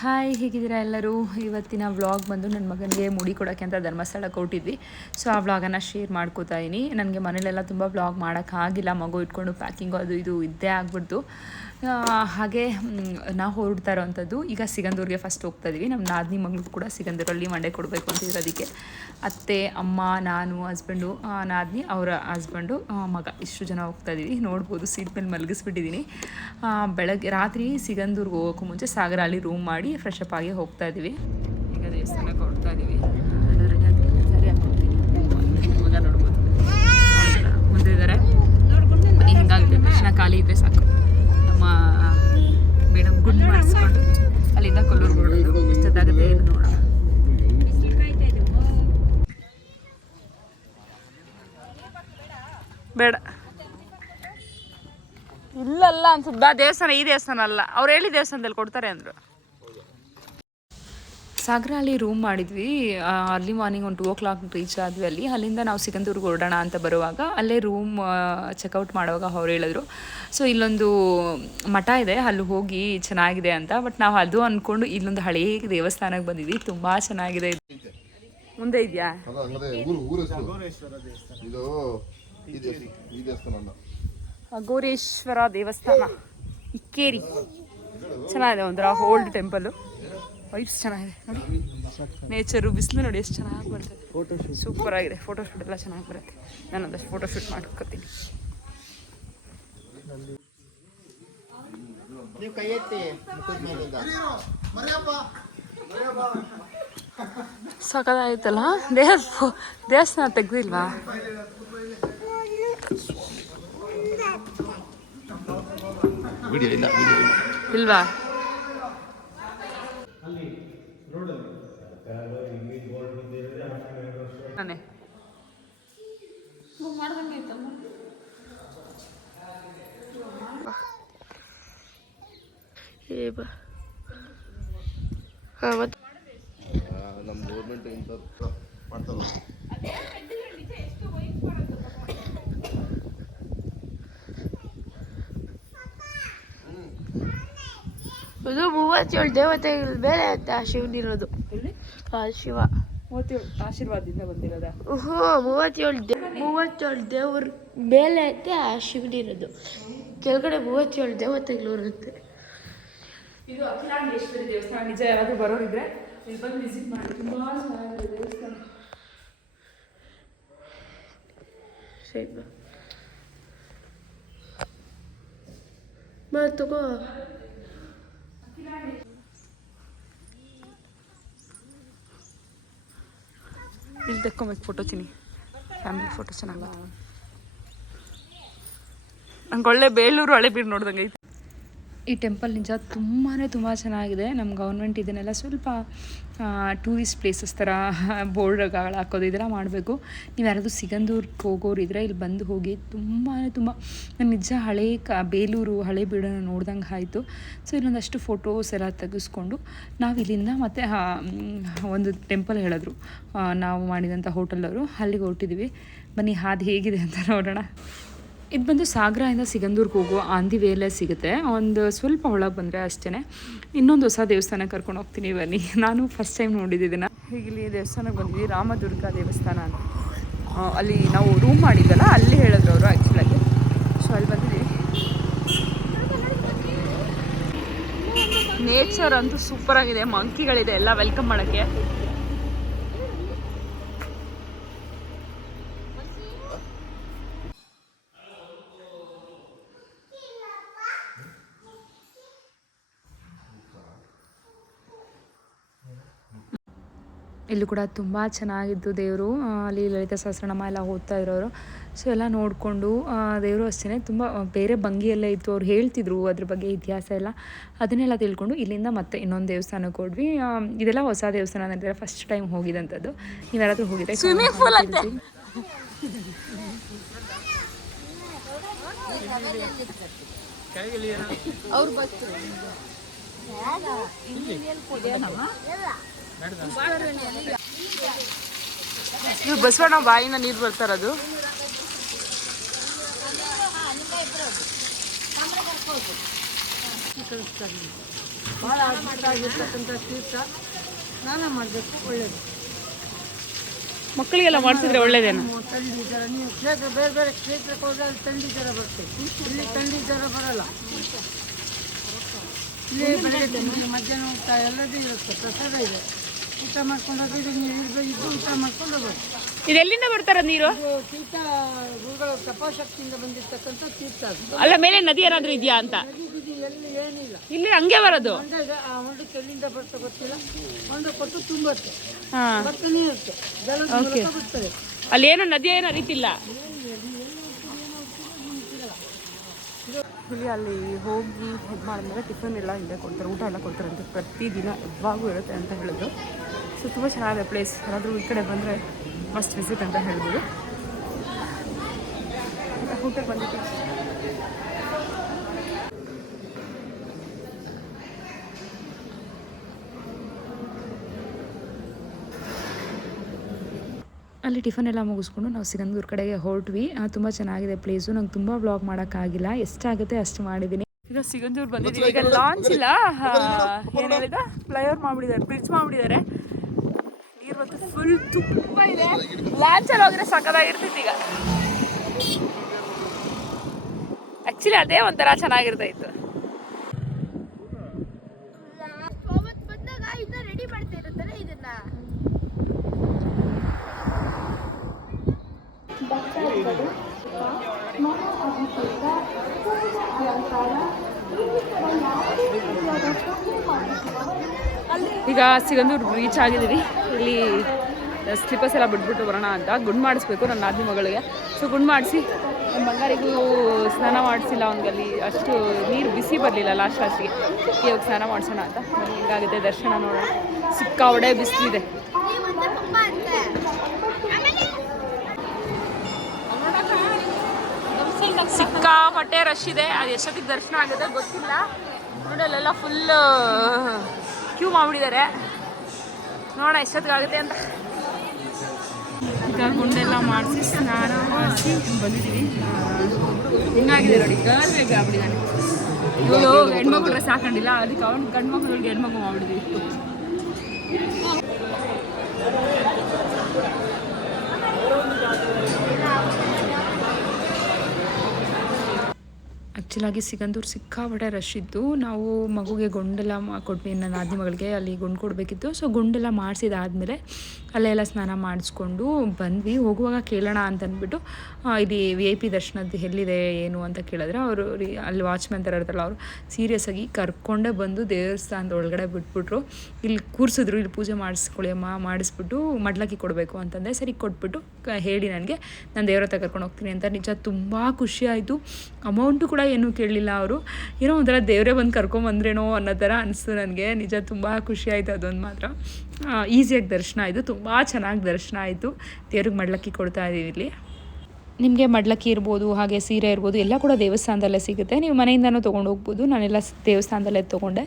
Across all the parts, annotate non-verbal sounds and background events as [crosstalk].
Hi ಹೇಗಿದ್ದೀರಾ ಎಲ್ಲರೂ? ಇವತ್ತಿನ ವ್ಲಾಗ್ ಬಂದು ನನ್ನ ಮಗನಿಗೆ ಮುಡಿ ಕೊಡೋಕ್ಕೆ ಅಂತ ಧರ್ಮಸ್ಥಳಕ್ಕೆ ಕೊಟ್ಟಿದ್ವಿ ಸೊ ಆ ವ್ಲಾಗನ್ನು ಶೇರ್ ಮಾಡ್ಕೋತಾ ಇದ್ದೀನಿ ನನಗೆ ಮನೇಲೆಲ್ಲ ತುಂಬ ವ್ಲಾಗ್ ಮಾಡೋಕ್ಕಾಗಿಲ್ಲ ಮಗು ಇಟ್ಕೊಂಡು ಪ್ಯಾಕಿಂಗು ಅದು ಇದು ಇದ್ದೇ ಆಗ್ಬಿಡ್ತು. ಹಾಗೆ ನಾವು ಹೊರಡ್ತಾ ಇರೋವಂಥದ್ದು ಈಗ ಸಿಗಂದೂರಿಗೆ ಫಸ್ಟ್ ಹೋಗ್ತಾ ಇದೀವಿ. ನಮ್ಮ ನಾದಿನಿ ಮಗಳು ಕೂಡ ಸಿಗಂದೂರಲ್ಲಿ ಮಂಡೆ ಕೊಡಬೇಕು ಅಂತ ಇರೋದಕ್ಕೆ. ಅತ್ತೆ, ಅಮ್ಮ, ನಾನು ಹಸ್ಬೆಂಡು ನಾದಿನಿ, ಅವರ ಹಸ್ಬೆಂಡು ಮಗ. ಇಷ್ಟು ಜನ ಹೋಗ್ತಾ ಇದ್ದೀವಿ ನೋಡ್ಬೋದು ಸೀಟ್ ಮೇಲೆ ಮಲಗಿಸ್ಬಿಟ್ಟಿದ್ದೀನಿ ಬೆಳಗ್ಗೆ, ರಾತ್ರಿ ಸಿಗಂದೂರಿಗೆ ಹೋಗೋಕ್ಕೂ ಮುಂಚೆ ಸಾಗರ ಅಲ್ಲಿ ರೂಮ್ ಮಾಡಿ ಫ್ರೆಶ್ ಅಪ್ ಆಗಿ ಹೋಗ್ತಾ ಇದೀವಿ. ಈಗ ದೇವಸ್ಥಾನಕ್ಕೆ ಹೊರಡ್ತಾ ಇದ್ದೀವಿ ಸರಿ ಹಾಕ್ಕೊಡ್ತೀನಿ ಮಗ ನೋಡ್ಬೋದು? ಮುಂದೆ ಇದ್ದಾರೆ ಬನ್ನಿ, ಹಿಂಗಾಗುತ್ತೆ. ದರ್ಶನ ಖಾಲಿ ಇದ್ರೆ ಸಾಕು. ನಮ್ಮ ಮೇಡಮ್ ಗುಡ್ ಮಾಡಿಸ್ಕೊಂಡು ಅಲ್ಲಿಂದ ಕೊಲ್ಲೂರು ಹೊರಡೋದು ಎಷ್ಟೊತ್ತಾಗುತ್ತೆ ಏನು ನೋಡೋಣ. ಬೇಡ. ಇಲ್ಲಲ್ಲ ಅನ್ಸುತ್ತೆ. ದೇವಸ್ಥಾನ, ಈ ದೇವಸ್ಥಾನ ಅಲ್ಲ. ಅವ್ರು ಹೇಳಿ ದೇವಸ್ಥಾನದಲ್ಲಿ ಕೊಡ್ತಾರೆ ಅಂದರು. ಸಾಗರ ಅಲ್ಲಿ ರೂಮ್ ಮಾಡಿದ್ವಿ ಅರ್ಲಿ ಮಾರ್ನಿಂಗ್ ಒಂದು ಟೂ ಓ ಕ್ಲಾಕ್ ರೀಚ್ ಆದ್ವಿ ಅಲ್ಲಿ. ಅಲ್ಲಿಂದ ನಾವು ಸಿಗಂದೂರ್ಗೆ ಹೊರಡೋಣ ಅಂತ ಬರುವಾಗ ಅಲ್ಲೇ ರೂಮ್ ಚೆಕ್ಔಟ್ ಮಾಡುವಾಗ ಅವ್ರು ಹೇಳಿದ್ರು. ಸೊ ಇಲ್ಲೊಂದು ಮಠ ಇದೆ. ಅಲ್ಲಿ ಹೋಗಿ ಚೆನ್ನಾಗಿದೆ ಅಂತ. ಬಟ್ ನಾವು ಅದು ಅಂದ್ಕೊಂಡು ಇಲ್ಲೊಂದು ಹಳೇ ದೇವಸ್ಥಾನಕ್ಕೆ ಬಂದಿದ್ವಿ. ತುಂಬ ಚೆನ್ನಾಗಿದೆ. ಮುಂದೆ ಇದೆಯಾ? ಗೋರೇಶ್ವರ ದೇವಸ್ಥಾನ ಇಕ್ಕೇರಿ. ಚೆನ್ನಾಗಿದೆ ಒಂಥರ ಓಲ್ಡ್ ಟೆಂಪಲು ವೈಬ್ಸ್ ಚೆನ್ನಾಗಿದೆ ನೋಡಿ. ನೇಚರು ಬಿಸಿಲು ನೋಡಿ ಎಷ್ಟು ಚೆನ್ನಾಗಿ ಬರ್ತದೆ ಸೂಪರ್ ಆಗಿದೆ ಫೋಟೋ ಶೂಟ್ ಎಲ್ಲ ಚೆನ್ನಾಗಿ ಬರುತ್ತೆ. ನಾನು ಅದಷ್ಟು ಫೋಟೋ ಶೂಟ್ ಮಾಡ್ಕೋತೀನಿ. ನೀವು ಕೈ ಎತ್ತಿ ಸಖತ್ತಾಯ್ತಲ್ಲ ದೇಹ ದೇವಸ್ಥಾನ ತೆಗ್ದಿಲ್ವಾ? ಇಲ್ವಾ? ಹಾಂ ಮತ್ತೆ? ನಮ್ಮ ಗೌರ್ಮೆಂಟ್ ಇಂಥ ಇದು ಮೂವತ್ತೇಳು ದೇವತೆಗಳ ಬೇರೆ ಅಂತ ಶಿವನಿರೋದು. ಆ ಶಿವ. ಮೂವತ್ತೇಳು ಆಶೀರ್ವಾದದಿಂದ ಬಂದಿರೋದಾ? ಓಹೋ ಮೂವತ್ತೇಳು ದೇ ಮೂವತ್ತೇಳು ದೇವ್ರ ಮೇಲೆ ಐತೆ ಆ ಶಿವನಿರೋದು ಕೆಳಗಡೆ ಮೂವತ್ತೇಳು ದೇವತೆಗಳು ಇರುತ್ತೆ. ಇದು ಅಖಿಲಾಂಡೇಶ್ವರಿ ದೇವಸ್ಥಾನ ನಿಜ ಯಾರಾದರೂ ಬರೋರಿದ್ರೆ ಇಲ್ಲಿ ಬಂದು ವಿಸಿಟ್ ಮಾಡಿ. ತುಂಬ ಚೆನ್ನಾಗಿದೆ ದೇವಸ್ಥಾನ. ಸರಿ ಬಾ ತಗೋ. ಇಲ್ಲಿ ತೆಕ್ಕೊಬೇಕು ಫೋಟೋ ತಿನ್ನಿ. ಫ್ಯಾಮಿಲಿ ಫೋಟೋ ಚೆನ್ನಾಗಿ ನಂಗೆ ಒಳ್ಳೆ ಬೇಲೂರು ಹಳೆಬೀಡು ನೋಡ್ದಂಗೆ ಐತೆ. ಈ ಟೆಂಪಲ್ ನಿಜ ತುಂಬಾ ತುಂಬ ಚೆನ್ನಾಗಿದೆ. ನಮ್ಮ ಗೌರ್ಮೆಂಟ್ ಇದನ್ನೆಲ್ಲ ಸ್ವಲ್ಪ ಟೂರಿಸ್ಟ್ ಪ್ಲೇಸಸ್ ಥರ, [laughs] ಬೋರ್ಡ್ಗಳು ಹಾಕೋದು ಇದೆಲ್ಲ ಮಾಡಬೇಕು. ನೀವು ಯಾರಾದರೂ ಸಿಗಂದೂರ್ಗೆ ಹೋಗೋರಿದ್ರೆ ಇಲ್ಲಿ ಬಂದು ಹೋಗಿ ತುಂಬಾ ತುಂಬ ನಿಜ ಹಳೆ ಕ, ಬೇಲೂರು ಹಳೆ ಬೀಡನ್ನ ನೋಡ್ದಂಗೆ ಆಯಿತು. ಸೊ, ಇಲ್ಲೊಂದಷ್ಟು ಫೋಟೋಸ್ ಎಲ್ಲ ತೆಗೆಸ್ಕೊಂಡು ನಾವು ಇಲ್ಲಿಂದ ಮತ್ತೆ ಒಂದು ಟೆಂಪಲ್ ಹೇಳಿದ್ರು. ನಾವು ಮಾಡಿದಂಥ ಹೋಟೆಲವರು ಅಲ್ಲಿಗೆ ಹೊರಟಿದ್ವಿ. ಬನ್ನಿ ಹಾದು ಹೇಗಿದೆ ಅಂತ ನೋಡೋಣ. ಇದು ಬಂದು ಸಾಗರದಿಂದ ಸಿಗಂದೂರ್ಗೆ ಹೋಗೋ ಆಂದಿ ವೇಲೆ ಸಿಗುತ್ತೆ. ಒಂದು ಸ್ವಲ್ಪ ಒಳಗೆ ಬಂದರೆ ಅಷ್ಟೇ ಇನ್ನೊಂದು ಹೊಸ ದೇವಸ್ಥಾನ ಕರ್ಕೊಂಡು ಹೋಗ್ತೀನಿ, ಬನ್ನಿ. ನಾನು ಫಸ್ಟ್ ಟೈಮ್ ನೋಡಿದ್ದೀನಿ ಈಗ ಇಲ್ಲಿ ದೇವಸ್ಥಾನಕ್ಕೆ ಬಂದಿದ್ವಿ ರಾಮದುರ್ಗ ದೇವಸ್ಥಾನ ಅಂತ. ಅಲ್ಲಿ ನಾವು ರೂಮ್ ಮಾಡಿದ್ದಲ್ಲ, ಅಲ್ಲಿ ಹೇಳಿದ್ರು ಅವರು ಆ್ಯಕ್ಚುಲಾಗಿ ಸೊ ಅಲ್ಲಿ ಬಂದಿದ್ದೀವಿ. ನೇಚರ್ ಅಂತೂ ಸೂಪರ್ ಆಗಿದೆ. ಮಂಕಿಗಳಿದೆ ಎಲ್ಲ ವೆಲ್ಕಮ್ ಮಾಡೋಕ್ಕೆ. ಇಲ್ಲೂ ಕೂಡ ತುಂಬ ಚೆನ್ನಾಗಿದ್ದು ದೇವರು. ಅಲ್ಲಿ ಲಲಿತ ಸಹಸ್ರನಾಮ ಎಲ್ಲ ಓದ್ತಾ ಇರೋರು. ಸೊ ಎಲ್ಲ ನೋಡಿಕೊಂಡು ದೇವರು ಅಷ್ಟೇ ತುಂಬ ಬೇರೆ ಭಂಗಿಯಲ್ಲೇ ಇತ್ತು. ಅವ್ರು ಹೇಳ್ತಿದ್ರು ಅದ್ರ ಬಗ್ಗೆ ಇತಿಹಾಸ ಎಲ್ಲ. ಅದನ್ನೆಲ್ಲ ತಿಳ್ಕೊಂಡು ಇಲ್ಲಿಂದ ಮತ್ತೆ ಇನ್ನೊಂದು ದೇವಸ್ಥಾನಕ್ಕೆ ಹೋದ್ವಿ. ಇದೆಲ್ಲ ಹೊಸ ದೇವಸ್ಥಾನ ಅಂದರೆ ಫಸ್ಟ್ ಟೈಮ್ ಹೋಗಿದಂಥದ್ದು. ನೀವು ಯಾರಾದರೂ ಹೋಗಿದ್ರೆ ಬಸ್ ಇಲ್ಲಿ. ಅಂತೆ ಇದು ಬಸವಣ್ಣ ಬಾಯಿನ ನೀರು ಬರ್ತಾರದು ಭಾಳ ಅದ್ಭುತವಾಗಿರ್ತಕ್ಕಂಥ ತೀರ್ಥ. ಸ್ನಾನ ಮಾಡಬೇಕು ಒಳ್ಳೇದು. ಮಕ್ಕಳಿಗೆಲ್ಲ ಮಾಡಿಸಿದ್ರೆ ಒಳ್ಳೇದೇನು? ಥಂಡಿ ಜ್ವರ ನೀವು ಕ್ಷೇತ್ರ ಬೇರೆ ಬೇರೆ ಕ್ಷೇತ್ರಕ್ಕೆ ಹೋದ್ರೆ ಅಲ್ಲಿ ಥಂಡಿ ಜ್ವರ ಬರುತ್ತೆ ಇಲ್ಲಿ ಥಂಡಿ ಜ್ವರ ಬರಲ್ಲ. ಇಲ್ಲಿ ಬೆಳಗ್ಗೆ ಮಧ್ಯಾಹ್ನ ಊಟ ಎಲ್ಲದೂ ಇರುತ್ತೆ ಪ್ರಸಾದ ಇದೆ. ಊಟ ಮಾಡ್ಕೊಂಡು ಹೋಗಿ ಇರ್ಬೇಕು ಇದ್ದು ಊಟ ಮಾಡ್ಕೊಂಡು ಹೋಗ್ಬೇಕು ಇದೆಲ್ಲಿಂದ ಬರ್ತಾರ ನೀರು? ಇದು ತೀರ್ಥ ಗುರುಗಳ ತಪಾಶಕ್ತಿಯಿಂದ ಬಂದಿರ್ತಕ್ಕಂಥ ತೀರ್ಥ ಅದು. ಅಲ್ಲ ಮೇಲೆ ನದಿ ಏನಾದ್ರೂ ಇದೆಯಾ ಅಂತ? ನದಿ ಗಿದಿ ಎಲ್ಲಿ ಏನಿಲ್ಲ. ಇಲ್ಲಿ ಹಂಗೆ ಬರೋದು? ಹೊಂಡ ಇದೆ ಆ ಹೊಂಡಕ್ಕೆ ಎಲ್ಲಿಂದ ಬರ್ತಾ ಗೊತ್ತಿಲ್ಲ. ಹೊಂಡ ಕೊಟ್ಟು ತುಂಬತ್ತೆ. ಹಾ. ಬರ್ತಾನೆ ಇರುತ್ತೆ. ಜಲದ ಮೂಲಕ ಬರ್ತದೆ ಅಲ್ಲಿ ಏನು ನದಿ ಏನೋ ರೀತಿಲ್ಲ ಇಲ್ಲಿ ಅಲ್ಲಿ ಹೋಗಿ ಇದು ಮಾಡಿದ್ಮೇಲೆ ಟಿಫನ್ ಎಲ್ಲ ಹಿಂದೆ ಕೊಡ್ತಾರೆ ಊಟ ಎಲ್ಲ ಕೊಡ್ತಾರೆ ಅಂತ ಪ್ರತಿದಿನ ಯಾವಾಗೂ ಇರುತ್ತೆ ಅಂತ ಹೇಳಿದ್ರು. ಸೊ ತುಂಬ ಚೆನ್ನಾಗಿದೆ ಪ್ಲೇಸ್ ಯಾರಾದರೂ ಈ ಕಡೆ ಬಂದರೆ ಮಸ್ಟ್ ವಿಸಿಟ್ ಅಂತ ಹೇಳ್ಬೋದು. ಊಟಕ್ಕೆ ಬಂದಿತ್ತು ಅಲ್ಲಿ ಟಿಫನ್ ಎಲ್ಲ ಮುಗಿಸ್ಕೊಂಡು ನಾವು ಸಿಗಂದೂರು ಕಡೆಗೆ ಹೊರಟ್ವಿ. ತುಂಬ ಚೆನ್ನಾಗಿದೆ ಪ್ಲೇಸು ನಂಗೆ ತುಂಬ ಬ್ಲಾಗ್ ಮಾಡೋಕ್ಕಾಗಿಲ್ಲ. ಎಷ್ಟಾಗುತ್ತೆ ಅಷ್ಟು ಮಾಡಿದ್ದೀನಿ ಈಗ ಸಿಗಂದೂರು ಬಂದಿದ್ದೀವಿ ಈಗ ಲಾಂಚ್ ಇಲ್ಲ. ಏನು ಹೇಳಿದ? ಫ್ಲೈಓವರ್ ಮಾಡಿಬಿಟ್ಟಿದ್ದಾರೆ. ಬ್ರಿಡ್ಜ್ ಮಾಡಿಬಿಟ್ಟಿದ್ದಾರೆ. ಫುಲ್ ತುಂಬ ಇದೆ. ಲಾಂಚಲ್ಲಿ ಹೋಗಿದ್ರೆ ಸಕ್ಕದಾಗಿರ್ತಿತ್ತು ಈಗ. ಆ್ಯಕ್ಚುಲಿ ಅದೇ ಒಂಥರ ಚೆನ್ನಾಗಿರ್ತಾಯಿತ್ತು. ಈಗ ಸಿಗಂದೂರು ರೀಚ್ ಆಗಿದ್ದೀವಿ. ಇಲ್ಲಿ ಸ್ಲಿಪ್ಪರ್ಸ್ ಎಲ್ಲ ಬಿಟ್ಬಿಟ್ಟು ಬರೋಣ ಅಂತ ಗುಂಡು ಮಾಡಿಸ್ಬೇಕು ನನ್ನ ನಾದಿನಿ ಮಗಳಿಗೆ. ಸೊ ಗುಂಡು ಮಾಡಿಸಿ. ಬಂಗಾರಿಗೂ ಸ್ನಾನ ಮಾಡಿಸಿಲ್ಲ ಅವನಿಗಲ್ಲಿ. ಅಷ್ಟು ನೀರು ಬಿಸಿ ಬರಲಿಲ್ಲ ಲಾಸ್ಟ್ ಲಾಸ್ಟಿಗೆ ಇವಾಗ ಸ್ನಾನ ಮಾಡಿಸೋಣ ಅಂತ. ಬನ್ನಿ, ಹೆಂಗಾಗುತ್ತೆ ದರ್ಶನ ನೋಡೋಣ. ಬಿಸಿಲಿದೆ. ಸಿಕ್ಕ ಹೊಟ್ಟೆ ಅಂತೆ ಸಿಕ್ಕಾಪಟ್ಟೆ ರಶ್ ಇದೆ. ಅದು ಎಷ್ಟೊತ್ತಿಗೆ ದರ್ಶನ ಆಗುತ್ತೆ ಗೊತ್ತಿಲ್ಲ. ನೋಡಿ ಅಲ್ಲೆಲ್ಲ ಫುಲ್ ಕ್ಯೂ ಮಾಡಿಬಿಟ್ಟಿದ್ದಾರೆ. ನೋಡೋಣ ಎಷ್ಟೊತ್ತಿಗಾಗುತ್ತೆ ಅಂತ. ಈಗ ಗುಂಡೆಲ್ಲ ಮಾಡಿಸಿ ಸ್ನಾನ ಮಾಡಿಸಿ ಬಂದಿದ್ದೀವಿ. ಹಿಂಗಾಗಿದೆ ನೋಡಿ ಗರ್ವ್ ಬೇಗ ಆಗ್ಬಿಟ್ಟಿದ್ದಾನೆ. ಇವಳು ಹೆಣ್ಮಕ್ಳು ಡ್ರೆಸ್ ಹಾಕೊಂಡಿಲ್ಲ, ಅದಕ್ಕೆ ಅವ್ನು ಗಂಡು ಮಕ್ಳಿಗೆ ಹೆಣ್ಮಗು ಮಾಡ್ಬಿಟ್ಟಿದ್ವಿ. ಆ್ಯಕ್ಚುಲಾಗಿ ಸಿಗಂದೂರು ಸಿಕ್ಕಾಪಟ್ಟೆ ರಶ್ ಇದ್ದು ನಾವು ಮಗುಗೆ ಗೊಂಡೆಲ್ಲ ಕೊಟ್ವಿ, ನನ್ನ ಆದಿ ಮಗಳಿಗೆ ಅಲ್ಲಿ ಗುಂಡು ಕೊಡಬೇಕಿತ್ತು. ಸೊ ಗುಂಡೆಲ್ಲ ಮಾಡಿಸಿದಾದ್ಮೇಲೆ ಅಲ್ಲೆಲ್ಲ ಸ್ನಾನ ಮಾಡಿಸ್ಕೊಂಡು ಬಂದ್ವಿ. ಹೋಗುವಾಗ ಕೇಳೋಣ ಅಂತ ಅಂದ್ಬಿಟ್ಟು ಇಲ್ಲಿ ವಿ ಐ ಪಿ ದರ್ಶನದ್ದು ಎಲ್ಲಿದೆ, ಏನು ಅಂತ ಕೇಳಿದ್ರೆ ಅವರು ಅಲ್ಲಿ ವಾಚ್ಮ್ಯಾನ್ ಥರ ಇರ್ತಾರಲ್ಲ ಅವರು ಸೀರಿಯಸ್ ಆಗಿ ಕರ್ಕೊಂಡೇ ಬಂದು ದೇವಸ್ಥಾನದ ಒಳಗಡೆ ಬಿಟ್ಬಿಟ್ರು. ಇಲ್ಲಿ ಕೂರಿಸಿದ್ರು, ಇಲ್ಲಿ ಪೂಜೆ ಮಾಡಿಸ್ಕೊಳ್ಳಿ ಅಮ್ಮ, ಮಾಡಿಸ್ಬಿಟ್ಟು ಮಡ್ಲಕ್ಕಿ ಕೊಡಬೇಕು ಅಂತಂದರೆ ಸರಿ, ಕೊಟ್ಬಿಟ್ಟು ಹೇಳಿ ನನಗೆ, ನಾನು ದೇವ್ರ ಹತ್ರ ಕರ್ಕೊಂಡು ಹೋಗ್ತೀನಿ ಅಂತ. ನಿಜ ತುಂಬ ಖುಷಿಯಾಯಿತು ಅಮೌಂಟು ಕೂಡ ಏನೂ ಕೇಳಲಿಲ್ಲ ಅವರು. ಏನೋ ಒಂಥರ ದೇವರೇ ಬಂದು ಕರ್ಕೊಂಬಂದ್ರೇನೋ ಅನ್ನೋ ಥರ ಅನಿಸ್ತು ನನಗೆ. ನಿಜ ತುಂಬ ಖುಷಿ ಆಯಿತು ಅದೊಂದು ಮಾತ್ರ. ಈಸಿಯಾಗಿ ದರ್ಶನ ಆಯಿತು. ತುಂಬ ಚೆನ್ನಾಗಿ ದರ್ಶನ ಆಯಿತು. ದೇವ್ರಿಗೆ ಮಡ್ಲಕ್ಕಿ ಕೊಡ್ತಾ ಇದ್ದೀವಿ ಇಲ್ಲಿ. ನಿಮಗೆ ಮಡ್ಲಕ್ಕಿ ಇರ್ಬೋದು, ಹಾಗೆ ಸೀರೆ ಇರ್ಬೋದು, ಎಲ್ಲ ಕೂಡ ದೇವಸ್ಥಾನದಲ್ಲೇ ಸಿಗುತ್ತೆ. ನೀವು ಮನೆಯಿಂದನೂ ತೊಗೊಂಡು ಹೋಗ್ಬೋದು. ನಾನೆಲ್ಲ ದೇವಸ್ಥಾನದಲ್ಲೇ ತೊಗೊಂಡೆ.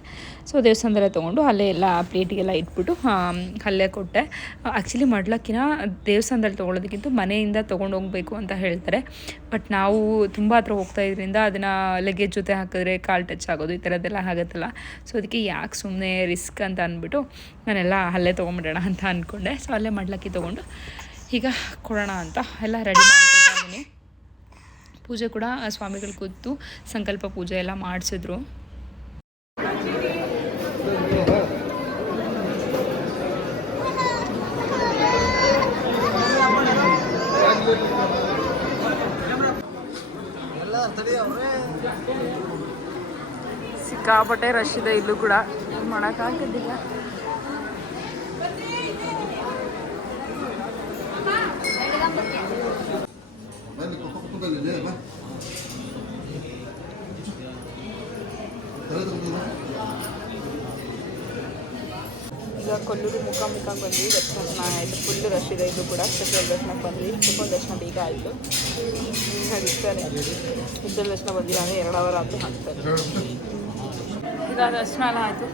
ಸೊ, ದೇವಸ್ಥಾನದಲ್ಲೇ ತೊಗೊಂಡು ಅಲ್ಲೇ ಎಲ್ಲ ಪ್ಲೇಟಿಗೆಲ್ಲ ಇಟ್ಬಿಟ್ಟು ಅಲ್ಲೇ ಕೊಟ್ಟೆ. ಆ್ಯಕ್ಚುಲಿ ಮಡ್ಲಕ್ಕಿನ ದೇವಸ್ಥಾನದಲ್ಲಿ ತೊಗೊಳೋದಕ್ಕಿಂತ ಮನೆಯಿಂದ ತೊಗೊಂಡು ಹೋಗಬೇಕು ಅಂತ ಹೇಳ್ತಾರೆ. ಬಟ್ ನಾವು ತುಂಬ ಹತ್ರ ಹೋಗ್ತಾ ಇದ್ರಿಂದ ಅದನ್ನು ಲಗೇಜ್ ಜೊತೆ ಹಾಕಿದ್ರೆ ಕಾಲು ಟಚ್ ಆಗೋದು, ಈ ಥರದ್ದೆಲ್ಲ ಆಗುತ್ತಲ್ಲ. ಸೊ ಅದಕ್ಕೆ ಯಾಕೆ ಸುಮ್ಮನೆ ರಿಸ್ಕ್ ಅಂತ ಅಂದ್ಬಿಟ್ಟು ನಾನೆಲ್ಲ ಅಲ್ಲೇ ತೊಗೊಂಬಿಡೋಣ ಅಂತ ಅಂದ್ಕೊಂಡೆ. ಸೊ ಅಲ್ಲೇ ಮಡ್ಲಕ್ಕಿ ತೊಗೊಂಡು ಈಗ ಕೊಡೋಣ ಅಂತ ಎಲ್ಲ ರೆಡಿ ಇದ್ದೀನಿ ಪೂಜೆ ಕೂಡ ಆ ಸ್ವಾಮಿಗಳು ಕೂತು ಸಂಕಲ್ಪ ಪೂಜೆ ಎಲ್ಲ ಮಾಡಿಸಿದ್ರು. ಸಿಕ್ಕಾಪಟ್ಟೆ ರಶ್ ಇದೆ ಇಲ್ಲೂ ಕೂಡ. ಮಾಡೋಕ್ಕಾಗೋದಿಲ್ಲ ಬನ್ನಿ ಈಗ ಕೊಲ್ಲೂರು ಮುಖಾಮುಖ ಬಂದ್ವಿ ದರ್ಶನ ಚೆನ್ನಾಗಾಯಿತು ಫುಲ್ಲು ರಶ್ ಇದೆ. ಇದು ಕೂಡ ಸ್ಪೆಷಲ್ ದರ್ಶನಕ್ಕೆ ಬಂದ್ವಿ. ಸುಪರ್ ದರ್ಶನ ಬೇಗ ಆಯಿತು. ಇರ್ತಾರೆ ಸ್ಪೆಷಲ್ ದರ್ಶನ ಬಂದಿಲ್ಲ ಅಂದರೆ ಎರಡು ಅವರ್ ಆದರೂ ಹಾಕ್ತಾರೆ. ಈಗ ದರ್ಶನ ಎಲ್ಲ ಆಯಿತು.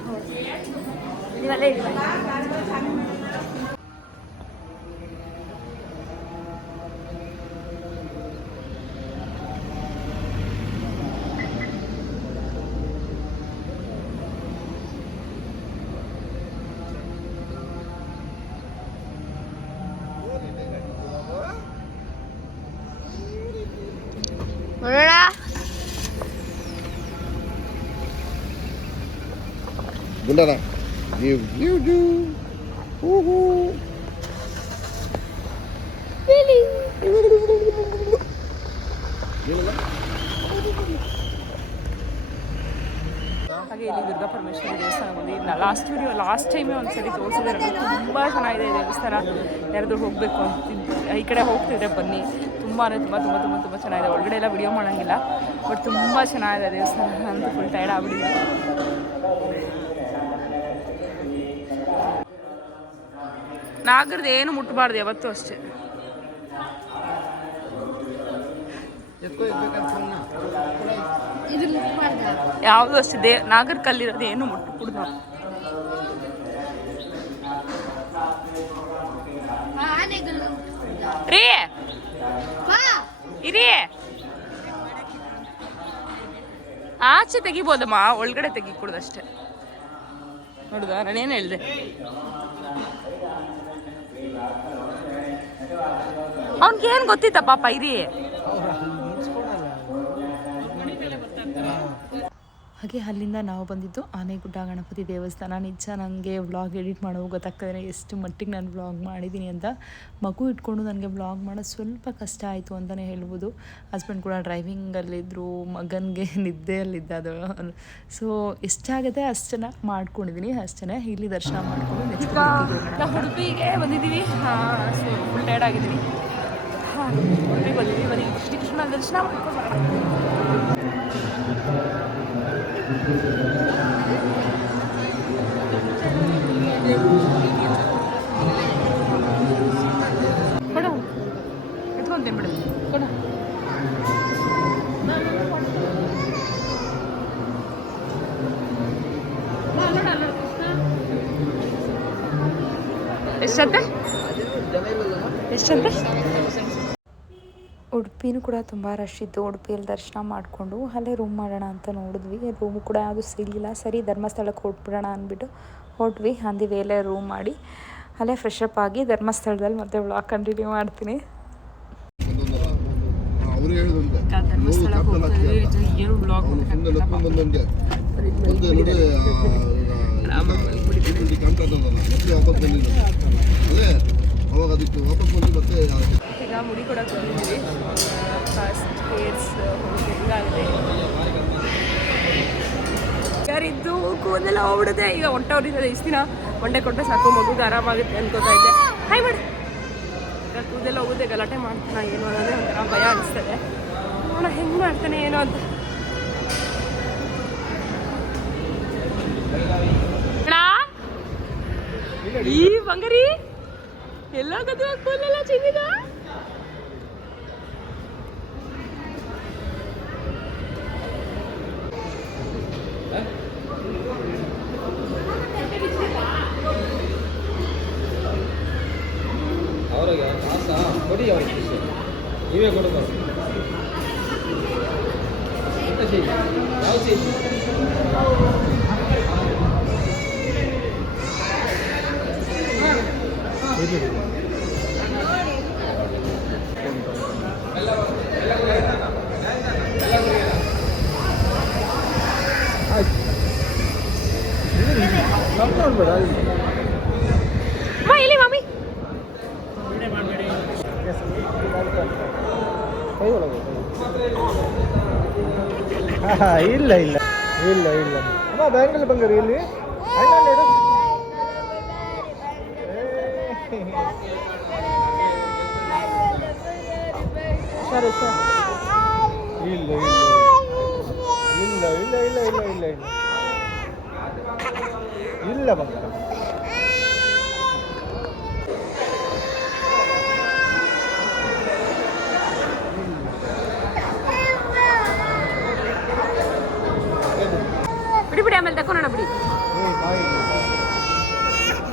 ನೀವು ಹೂಹೂ ಏನಲ್ಲ ಹಾಗೆ ಇಲ್ಲಿ ದುರ್ಗಾ ಪರಮೇಶ್ವರಿ ದೇವಸ್ಥಾನ ಬಂದು ಇಲ್ಲಿ ಲಾಸ್ಟ್ ವಿಡಿಯೋ ಲಾಸ್ಟ್ ಟೈಮೇ ಒಂದ್ಸರಿ ತೋರಿಸಿದ್ದಾರೆ ತುಂಬ ಚೆನ್ನಾಗಿದೆ ಈ ದೇವಸ್ಥಾನ. ಯಾರಾದರೂ ಹೋಗಬೇಕು ಅಂತ ಈ ಕಡೆ ಹೋಗ್ತಿದ್ರೆ ಬನ್ನಿ. ತುಂಬ ಅಂದರೆ ತುಂಬ ತುಂಬ ತುಂಬ ತುಂಬ ಚೆನ್ನಾಗಿದೆ. ಒಳಗಡೆ ಎಲ್ಲ ವಿಡಿಯೋ ಮಾಡೋಂಗಿಲ್ಲ. ಬಟ್ ತುಂಬ ಚೆನ್ನಾಗಿದೆ ದೇವಸ್ಥಾನ. ಅಂತ ಫುಲ್ ಟೈರ್ಡ್ ಆಗ್ಬಿಟ್ಟಿದೆ. ನಾಗರದ್ದು ಏನು ಮುಟ್ಟಬಾರ್ದು ಯಾವತ್ತೂ ಅಷ್ಟೇ. ಯಾವುದು ಅಷ್ಟೇ ದೇ ನಾಗರ ಕಲ್ಲಿರೋದು ಏನು ಮುಟ್ಟು ಕುಡ್ದ. ರೀ! ಇರಿ! ಆಚೆ ತೆಗಿಬೋದಮ್ಮ ಒಳಗಡೆ ತೆಗಿ ಕುಡ್ದಷ್ಟೇ ನೋಡುದಾ ನಾನೇನು ಹೇಳಿದೆ? ಅವ್ನಿಗೇನು ಗೊತ್ತಿತ್ತ ಪಾಪ ಇರಿ? ಹಾಗೆ ಅಲ್ಲಿಂದ ನಾವು ಬಂದಿದ್ದು ಆನೆಗುಡ್ಡ ಗಣಪತಿ ದೇವಸ್ಥಾನ. ನಿಜ ನನಗೆ ವ್ಲಾಗ್ ಎಡಿಟ್ ಮಾಡೋ ಗೊತ್ತಾಗ್ತದೆ ಎಷ್ಟು ಮಟ್ಟಿಗೆ ನಾನು ವ್ಲಾಗ್ ಮಾಡಿದ್ದೀನಿ ಅಂತ. ಮಗು ಇಟ್ಕೊಂಡು ನನಗೆ ವ್ಲಾಗ್ ಮಾಡೋದು ಸ್ವಲ್ಪ ಕಷ್ಟ ಆಯಿತು ಅಂತಲೇ ಹೇಳ್ಬೋದು. ಹಸ್ಬೆಂಡ್ ಕೂಡ ಡ್ರೈವಿಂಗಲ್ಲಿದ್ದರು ಮಗನಿಗೆ [laughs] ನಿದ್ದೆಯಲ್ಲಿದ್ದ ಅದು ಸೊ ಎಷ್ಟಾಗುತ್ತೆ ಅಷ್ಟು ಚೆನ್ನಾಗಿ ಮಾಡ್ಕೊಂಡಿದ್ದೀನಿ ಅಷ್ಟೇ ಇಲ್ಲಿ ದರ್ಶನ ಮಾಡ್ಕೊಂಡು ನೆಕ್ಸ್ಟ್ ಉಡುಪಿಗೆ ಬಂದಿದ್ದೀವಿ. ಫುಲ್ ಟೈರ್ಡ್ ಆಗಿದ್ದೀನಿ. ಹಾಂ ಉಡುಪಿಗೆ ಬಂದಿದ್ದೀವಿ. ಬನ್ನಿ ಶ್ರೀಕೃಷ್ಣ ದರ್ಶನ ಮಾಡ್ಕೊಂಡು ಎಷ್ಟಂತೆ ಎಷ್ಟಂತೆ ಉಡುಪಿನೂ ಕೂಡ ತುಂಬ ರಶ್ ಇತ್ತು. ಉಡುಪಿಯಲ್ಲಿ ದರ್ಶನ ಮಾಡಿಕೊಂಡು ಅಲ್ಲೇ ರೂಮ್ ಮಾಡೋಣ ಅಂತ ನೋಡಿದ್ವಿ. ರೂಮ್ ಕೂಡ ಯಾವುದು ಸಿಗಲಿಲ್ಲ. ಸರಿ ಧರ್ಮಸ್ಥಳಕ್ಕೆ ಹೊಟ್ಬಿಡೋಣ ಅಂದ್ಬಿಟ್ಟು ಹೊಟ್ವಿ ಅಂದಿ ವೇಲೆ ರೂಮ್ ಮಾಡಿ ಅಲ್ಲೇ ಫ್ರೆಶ್ ಅಪ್ ಆಗಿ ಧರ್ಮಸ್ಥಳದಲ್ಲಿ ಮತ್ತೆ ಬ್ಲಾಗ್ ಕಂಟಿನ್ಯೂ ಮಾಡ್ತೀನಿ. ಅವರು ಹೇಳಿದಂತೆ. ಧರ್ಮಸ್ಥಳಕ್ಕೆ ಹೋಗ್ತೀವಿ ಏನು ವ್ಲಾಗ್ ಸುಮ್ಮನೆ ನಡ್ಕೊಂಡು ಬಂದಂತೆ ಮುಂದೆ ನೋಡಿ ಕಾಣ್ತಾ ಮತ್ತೆ ವಾಪಸ್ ಬಂದಿದ್ದು ಅದೇ ಅವಾಗ ಅದಕ್ಕೆ ವಾಪಸ್ ಬಂದು ಮತ್ತೆ ಈಗ ಮುಡಿ ಕೊಡಕ್ಕೆ ಬಂದಿದ್ದೀವಿ ಫಸ್ಟ್ ಹೇರ್ಸ್ ಹೆಂಗಾಗಿದೆ ಯಾರಿದ್ದು ಕೂದಲೆಲ್ಲ ಹೋಗ್ಬಿಡುತ್ತೆ. ಈಗ ಹೊಟ್ಟೆ ಹೊಡಿತದೆ ಇಷ್ಟು ದಿನ ಮಂಡೆ ಕೊಟ್ಟರೆ ಸಾಕು, ಮಗುಗೆ ಆರಾಮಾಗುತ್ತೆ ಅನ್ಕೋತಾ ಇದ್ದೆ ಹಾಯ್ ಮಾಡಿ ಈಗ ಕೂದಲೆಲ್ಲ ಹೋಗುತ್ತೆ, ಗಲಾಟೆ ಮಾಡ್ತಾನೆ ಏನು ಅನ್ನೋದೇ ಒಂಥರ ಭಯ ಅನಿಸ್ತದೆ. ನೋಡೋಣ, ಹೆಂಗೆ ಮಾಡ್ತಾನೆ ಏನೋ ಅಂತ? ಈ ಬಂಗರಿ? ಎಲ್ಲ ಕದ್ದು ಕೂದಲೆಲ್ಲ ಚಿಂದಿದ ಕೊಡಿ ಅವ್ರಿಗೆ ನೀವೇ ಕೊಡೋದು ಎಂತ ಸೀಟ್ ಯಾವ ಸೀಟ್ Thank you. ಇಲ್ಲ ಇಲ್ಲ ಇಲ್ಲ ಇಲ್ಲ ಅಮ್ಮ ಬ್ಯಾಂಗಲ್ ಬಂಗಾರ ಇಲ್ಲಿ ಅಣ್ಣ ನೋಡು ಸರಿ ಸರ್ ಇಲ್ಲ ಇಲ್ಲ ಇಲ್ಲ ಇಲ್ಲ ಇಲ್ಲ ಇಲ್ಲ ಇಲ್ಲ ಇಲ್ಲ ಬಂಗಾರ ಆಮೇಲೆ ತಕೊಂಡೋಣ ಬಿಡಿ.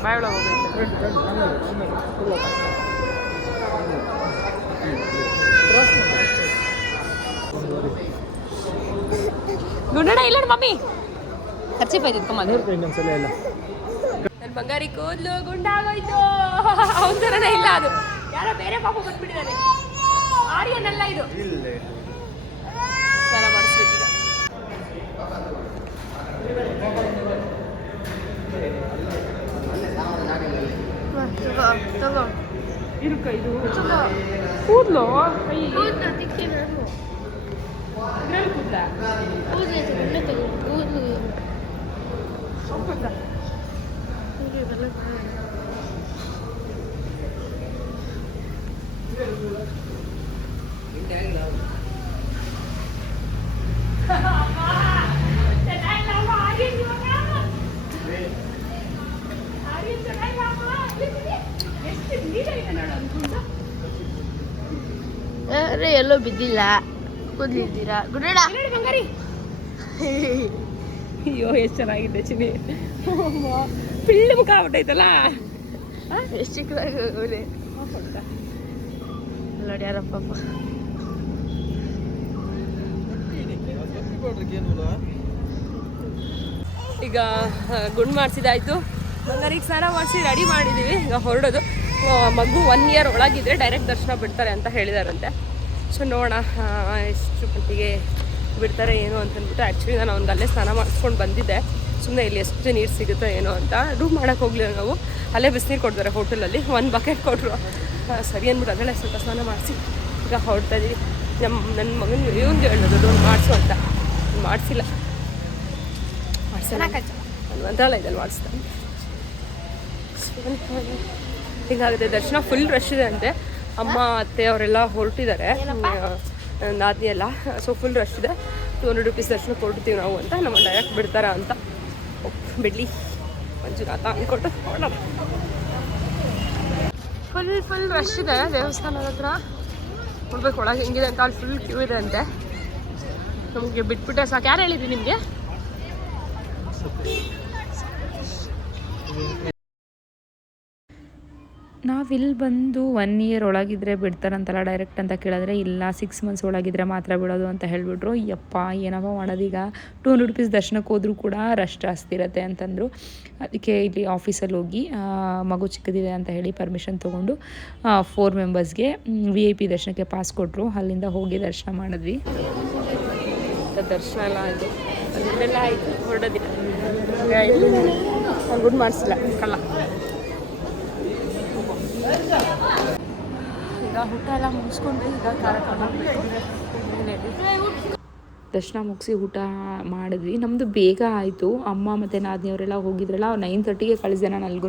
ಬಾಯಿ ಒಳಗೆ ಗುಂಡಣ್ಣ ಇಲ್ಲ ಮಮ್ಮಿ. ಖರ್ಚಿ ಪೈದು ಇಟ್ಕೊಂಬಂದು ಇನ್ನೊಂದ್ಸಲ ಇಲ್ಲ ನನ್ನ ಬಂಗಾರಿ ಕೂದಲು ಗುಂಡಾಗೋಯ್ತು. ಅವನ ಥರನೇ ಇಲ್ಲ ಅದು. ಯಾರೋ ಬೇರೆ ಪಾಪ ಬಂದ್ಬಿಟ್ಟಿದ್ದಾರೆ. ಆರ್ಯನಲ್ಲ ಇದು ಇಲ್ಲ ಇಲ್ಲ ಸ್ನಾನ ಮಾಡಿಸ್ಬೇಕೀಗ ತಗೋ ತಗೋ ಇರುಕ ಇದು ತಗೋ ಕೂದ್ಲು ಕೈ ಕೂದಲು ಅದಕ್ಕೆ ನಾನು ಇದ್ರಲ್ಲಿ ಕೂದ್ಲ ಕೂದಲು ತಗೊಂಡೆ ತಗೋ ಕೂದಲು ಹೀಗೆ ಇವೆಲ್ಲ ಅರೆ ಎಲ್ಲೋ ಬಿದ್ದಿಲ್ಲ. ಕೂದಲಿದ್ದೀರಾ ಬಂಗಾರಿ. ಅಯ್ಯೋ ಎಷ್ಟು ಚೆನ್ನಾಗಿದೆ ಚಿನಿ ಪಿಳ್ಳು ಮುಖ ಆಗ್ಬಿಟ್ಟೈತಲ್ಲ. ಎಷ್ಟು ಚಿಕ್ಕದಾಗಿ ನೋಡಿ ಯಾರಪ್ಪ ಈಗ ಗುಂಡು ಮಾಡಿಸಿದಾಯ್ತು. ಬಂಗಾರಿಗೆ ಸ್ನಾನ ಮಾಡಿಸಿ ರೆಡಿ ಮಾಡಿದ್ದೀವಿ ಈಗ ಹೊರಡೋದು. ಮಗು ಒನ್ ಇಯರ್ ಒಳಗಿದ್ರೆ ಡೈರೆಕ್ಟ್ ದರ್ಶನ ಬಿಡ್ತಾರೆ ಅಂತ ಹೇಳಿದಾರಂತೆ. ಸೊ ನೋಡೋಣ ಎಷ್ಟು ಗಂಟೆಗೆ ಬಿಡ್ತಾರೆ ಏನು ಅಂತಂದ್ಬಿಟ್ಟು ಆ್ಯಕ್ಚುಲಿ ನಾನು ಅವ್ನಿಗೆ ಅಲ್ಲೇ ಸ್ನಾನ ಮಾಡಿಸ್ಕೊಂಡು ಬಂದಿದ್ದೆ. ಸುಮ್ಮನೆ ಇಲ್ಲಿ ಎಷ್ಟು ನೀರು ಸಿಗುತ್ತೋ ಏನೋ ಅಂತ. ರೂಮ್ ಮಾಡೋಕ್ಕೆ ಹೋಗಲಿಲ್ಲ ನಾವು. ಅಲ್ಲೇ ಬಿಸಿನೀರು ಕೊಡ್ತಾರೆ ಹೋಟೆಲಲ್ಲಿ. ಒಂದು ಬಕೆಟ್ ಕೊಟ್ಟರು ಸರಿ ಅಂದ್ಬಿಟ್ಟು ಅದರಲ್ಲೇ ಸ್ವಲ್ಪ ಸ್ನಾನ ಮಾಡಿಸಿ. ಈಗ ಹೊರಡ್ತಾ ಇದ್ದೀವಿ ನಮ್ಮ ನನ್ನ ಮಗನ ಇವ್ನಿಗೆ ಹೇಳೋದು ದೊಡ್ಡ ಮಾಡಿಸು ಅಂತ. ಮಾಡಿಸಿಲ್ಲ. ಮಾಡಿಸಲ್ಲ. ನಾನು ಮಂತ್ರಾಲಯದಲ್ಲಿ ಮಾಡಿಸ್ತಾನೆ. ಹಿಂಗಾಗುತ್ತೆ. ದರ್ಶನ ಫುಲ್ ರಶ್ ಇದೆ ಅಂತೆ. ಅಮ್ಮ ಅತ್ತೆ ಅವರೆಲ್ಲ ಹೊರಟಿದ್ದಾರೆ. ನಾದಿ ಎಲ್ಲ. ಸೊ ಫುಲ್ ರಶ್ ಇದೆ. ಟೂ ಹಂಡ್ರೆಡ್ ರುಪೀಸ್ ದರ್ಶನ ಕೊಡ್ತೀವಿ ನಾವು ಅಂತ ನಮ್ಮ ಡೈರೆಕ್ಟ್ ಬಿಡ್ತಾರ ಅಂತ ಬಿಡ್ಲಿ ಮಂಜುನಾಥ ಅಂದ್ಕೊಟ್ಟು ನೋಡೋಣ. ಫುಲ್ ಫುಲ್ ರಶ್ ಇದೆ ದೇವಸ್ಥಾನದ ಹತ್ರ. ನೋಡ್ಬೇಕು ಒಳಗೆ ಹೆಂಗಿದೆ ಅಂತ ಅಲ್ಲಿ ಫುಲ್ ಕ್ಯೂ ಇದೆ ಅಂತೆ. ನಮಗೆ ಬಿಟ್ಬಿಟ್ಟೆ ಸಾಕು. ಯಾರು ಹೇಳಿದ್ರಿ ನಿಮಗೆ? ನಾವಿಲ್ಲಿ ಬಂದು ಒನ್ ಇಯರ್ ಒಳಗಿದ್ರೆ ಬಿಡ್ತಾರಂತಲ್ಲ ಡೈರೆಕ್ಟ್ ಅಂತ ಕೇಳಿದ್ರೆ, ಇಲ್ಲ ಸಿಕ್ಸ್ ಮಂತ್ಸ್ ಒಳಗಿದ್ರೆ ಮಾತ್ರ ಬಿಡೋದು ಅಂತ ಹೇಳಿಬಿಟ್ರು. ಯಪ್ಪ ಏನಪ್ಪ ಮಾಡೋದೀಗ ಟೂ ಹಂಡ್ರೆಡ್ ರುಪೀಸ್ ದರ್ಶನಕ್ಕೆ ಹೋದರೂ ಕೂಡ ರಶ್ ಜಾಸ್ತಿ ಇರುತ್ತೆ ಅಂತಂದರು. ಅದಕ್ಕೆ ಇಲ್ಲಿ ಆಫೀಸಲ್ಲಿ ಹೋಗಿ ಮಗು ಚಿಕ್ಕದಿದೆ ಅಂತ ಹೇಳಿ ಪರ್ಮಿಷನ್ ತೊಗೊಂಡು ಫೋರ್ ಮೆಂಬರ್ಸ್ಗೆ ವಿ ಐ ಪಿ ದರ್ಶನಕ್ಕೆ ಪಾಸ್ ಕೊಟ್ಟರು ಅಲ್ಲಿಂದ ಹೋಗಿ ದರ್ಶನ ಮಾಡಿದ್ವಿ. ದರ್ಶನ ಎಲ್ಲ ಆಯಿತು. ಆಯಿತು. ಹೊರಡೋದಿಲ್ಲ. ಗುಡ್ ಮಾಡಿಸಿಲ್ಲ ಕಳ್ಳ ಊಟ ದರ್ಶನ ಮುಗಿಸಿ ಊಟ ಮಾಡಿದ್ವಿ. ನಮ್ಮದು ಬೇಗ ಆಯಿತು. ಅಮ್ಮ ಮತ್ತು ನಾದಿನಿಯವರೆಲ್ಲ ಹೋಗಿದ್ರಲ್ಲ, ಅವ್ರು ನೈನ್ ತರ್ಟಿಗೆ ಕಳಿಸಿದೆ ನಾನು ಅಲ್ಗೂ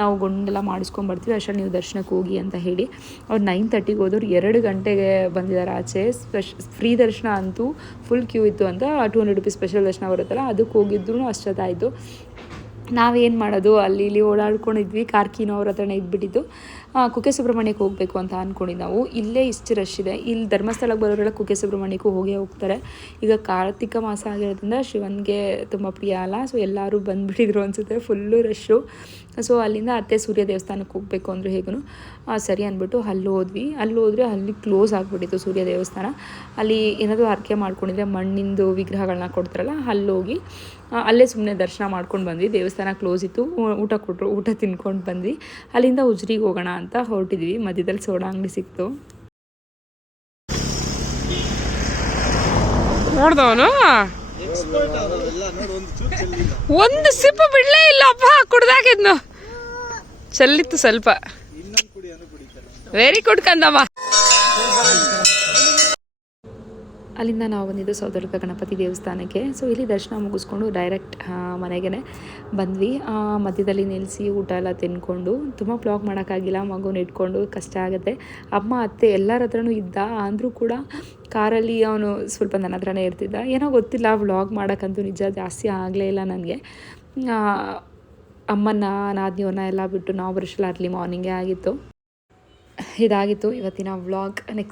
ನಾವು ಗೊಂಡೆಲ್ಲ ಮಾಡಿಸ್ಕೊಂಬರ್ತೀವಿ ಅಷ್ಟೇ ನೀವು ದರ್ಶನಕ್ಕೆ ಹೋಗಿ ಅಂತ ಹೇಳಿ. ಅವ್ರು ನೈನ್ ತರ್ಟಿಗೆ ಹೋದವ್ರು ಎರಡು ಗಂಟೆಗೆ ಬಂದಿದ್ದಾರೆ ಆಚೆ. ಸ್ಪೆಷ್ ಫ್ರೀ ದರ್ಶನ ಅಂತೂ ಫುಲ್ ಕ್ಯೂ ಇತ್ತು ಅಂತ ಟೂ ಹಂಡ್ರೆಡ್ ರುಪೀಸ್ ಸ್ಪೆಷಲ್ ದರ್ಶನ ಬರುತ್ತಲ್ಲ, ಅದಕ್ಕೆ ಹೋಗಿದ್ರು ಅಷ್ಟೊತ್ತಾಯಿತು. ನಾವೇನು ಮಾಡೋದು? ಅಲ್ಲಿ ಇಲ್ಲಿ ಓಡಾಡ್ಕೊಂಡಿದ್ವಿ. ಕಾರ್ಕಿನೋ ಅವ್ರ ಹತ್ರನೇ ಇದ್ಬಿಟ್ಟಿತ್ತು ಕುಕ್ಕೆ ಸುಬ್ರಹ್ಮಣ್ಯಕ್ಕೆ ಹೋಗಬೇಕು ಅಂತ ಅಂದ್ಕೊಂಡಿದ್ದು ನಾವು. ಇಲ್ಲೇ ಇಷ್ಟು ರಶ್ ಇದೆ. ಇಲ್ಲಿ ಧರ್ಮಸ್ಥಳಕ್ಕೆ ಬರೋರೆಲ್ಲ ಕುಕ್ಕೆ ಸುಬ್ರಹ್ಮಣ್ಯಕ್ಕೂ ಹೋಗೇ ಹೋಗ್ತಾರೆ. ಈಗ ಕಾರ್ತಿಕ ಮಾಸ ಆಗಿರೋದ್ರಿಂದ ಶಿವನಿಗೆ ತುಂಬ ಪ್ರಿಯ ಅಲ್ಲ. ಸೊ ಎಲ್ಲರೂ ಬಂದುಬಿಟ್ಟಿದ್ರು ಅನಿಸುತ್ತೆ. ಫುಲ್ಲು ರಶ್ಶು ಸೊ ಅಲ್ಲಿಂದ ಅತ್ತೆ ಸೂರ್ಯ ದೇವಸ್ಥಾನಕ್ಕೆ ಹೋಗಬೇಕು ಅಂದರೆ ಹೇಗೂ ಸರಿ ಅಂದ್ಬಿಟ್ಟು ಅಲ್ಲಿ ಹೋದ್ವಿ. ಅಲ್ಲಿ ಹೋದರೆ ಅಲ್ಲಿ ಕ್ಲೋಸ್ ಆಗಿಬಿಟ್ಟಿತ್ತು ಸೂರ್ಯ ದೇವಸ್ಥಾನ. ಅಲ್ಲಿ ಏನಾದರೂ ಹರಕೆ ಮಾಡ್ಕೊಂಡಿದ್ರೆ ಮಣ್ಣಿಂದು ವಿಗ್ರಹಗಳನ್ನ ಕೊಡ್ತಾರಲ್ಲ ಅಲ್ಲೋಗಿ ಅಲ್ಲೇ ಸುಮ್ಮನೆ ದರ್ಶನ ಮಾಡ್ಕೊಂಡು ಬಂದ್ವಿ. ದೇವಸ್ಥಾನ ಕ್ಲೋಸ್ ಇತ್ತು. ಊಟ ಕೊಟ್ಟರು ಊಟ ತಿನ್ಕೊಂಡು ಬಂದ್ವಿ. ಅಲ್ಲಿಂದ ಉಜ್ರಿಗೆ ಹೋಗೋಣ ಅಂತ ಹೊರಟಿದ್ವಿ. ಮಧ್ಯದಲ್ಲಿ ಸೋಡಾ ಅಂಗಡಿ ಸಿಕ್ತು. ನೋಡ್ದವನು? ಒಂದು ಸಿಪ್ಪು ಬಿಡ್ಲೇ ಇಲ್ಲಪ್ಪ ಕುಡ್ದಾಕಿದ್ನು ಚೆಲ್ಲಿತ್ತು ಸ್ವಲ್ಪ. ವೆರಿ ಗುಡ್ ಕಂದಮ್ಮ. ಅಲ್ಲಿಂದ ನಾವು ಬಂದಿದ್ದು ಸೌದರ್ಗ ಗಣಪತಿ ದೇವಸ್ಥಾನಕ್ಕೆ. ಸೊ ಇಲ್ಲಿ ದರ್ಶನ ಮುಗಿಸ್ಕೊಂಡು ಡೈರೆಕ್ಟ್ ಮನೆಗೆ ಬಂದ್ವಿ. ಮಧ್ಯದಲ್ಲಿ ನಿಲ್ಲಿಸಿ ಊಟ ಎಲ್ಲ ತಿನ್ಕೊಂಡು ತುಂಬ ಬ್ಲಾಗ್ ಮಾಡೋಕ್ಕಾಗಿಲ್ಲ, ಮಗುನ ಇಟ್ಕೊಂಡು ಕಷ್ಟ ಆಗುತ್ತೆ. ಅಮ್ಮ, ಅತ್ತೆ ಎಲ್ಲರ ಹತ್ರನೂ ಇದ್ದ, ಅಂದರೂ ಕೂಡ ಕಾರಲ್ಲಿ ಅವನು ಸ್ವಲ್ಪ ನನ್ನ ಹತ್ರನೇ ಇರ್ತಿದ್ದ. ಏನೋ ಗೊತ್ತಿಲ್ಲ ವ್ಲಾಗ್ ಮಾಡೋಕ್ಕಂತೂ ನಿಜ ಜಾಸ್ತಿ ಆಗಲೇ ಇಲ್ಲ ನನಗೆ. ಅಮ್ಮನ ನಾದಿಯವನ್ನ ಎಲ್ಲ ಬಿಟ್ಟು ನಾವು ಬರೋಷ್ಟಲ್ಲ ಅರ್ಲಿ ಮಾರ್ನಿಂಗೇ ಆಗಿತ್ತು. ಇದಾಗಿತ್ತು ಇವತ್ತಿನ ವ್ಲಾಗ್ ನೆಕ್ಸ್ಟ್